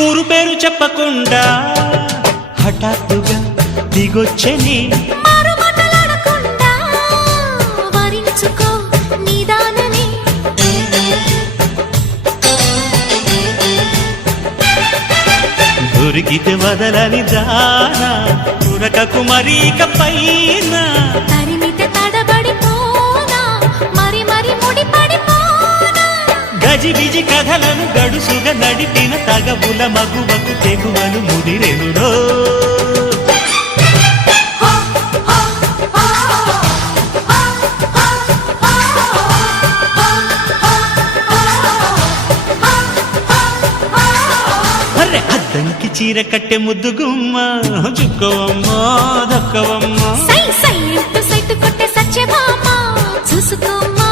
ఊరు పేరు చెప్పకుండా హఠాత్తుగా దిగొచ్చని దొరికితే వదలని దానా ఉరకకు మరీక పైన తరిమితే తడబడిపోనా మరి మరి ముడిపడిపోనా గజిబిజి కథలను గడుసుగా నడిపిన తగవుల మగువకు తెగువలు ముదిరెనురో అద్దంకి చీర కట్టె ముద్దు గుమ్మ చుక్కవమ్మా దక్కవమ్మా సై సై సైటు కొట్టే సత్యభామ చూసుకోమ్మా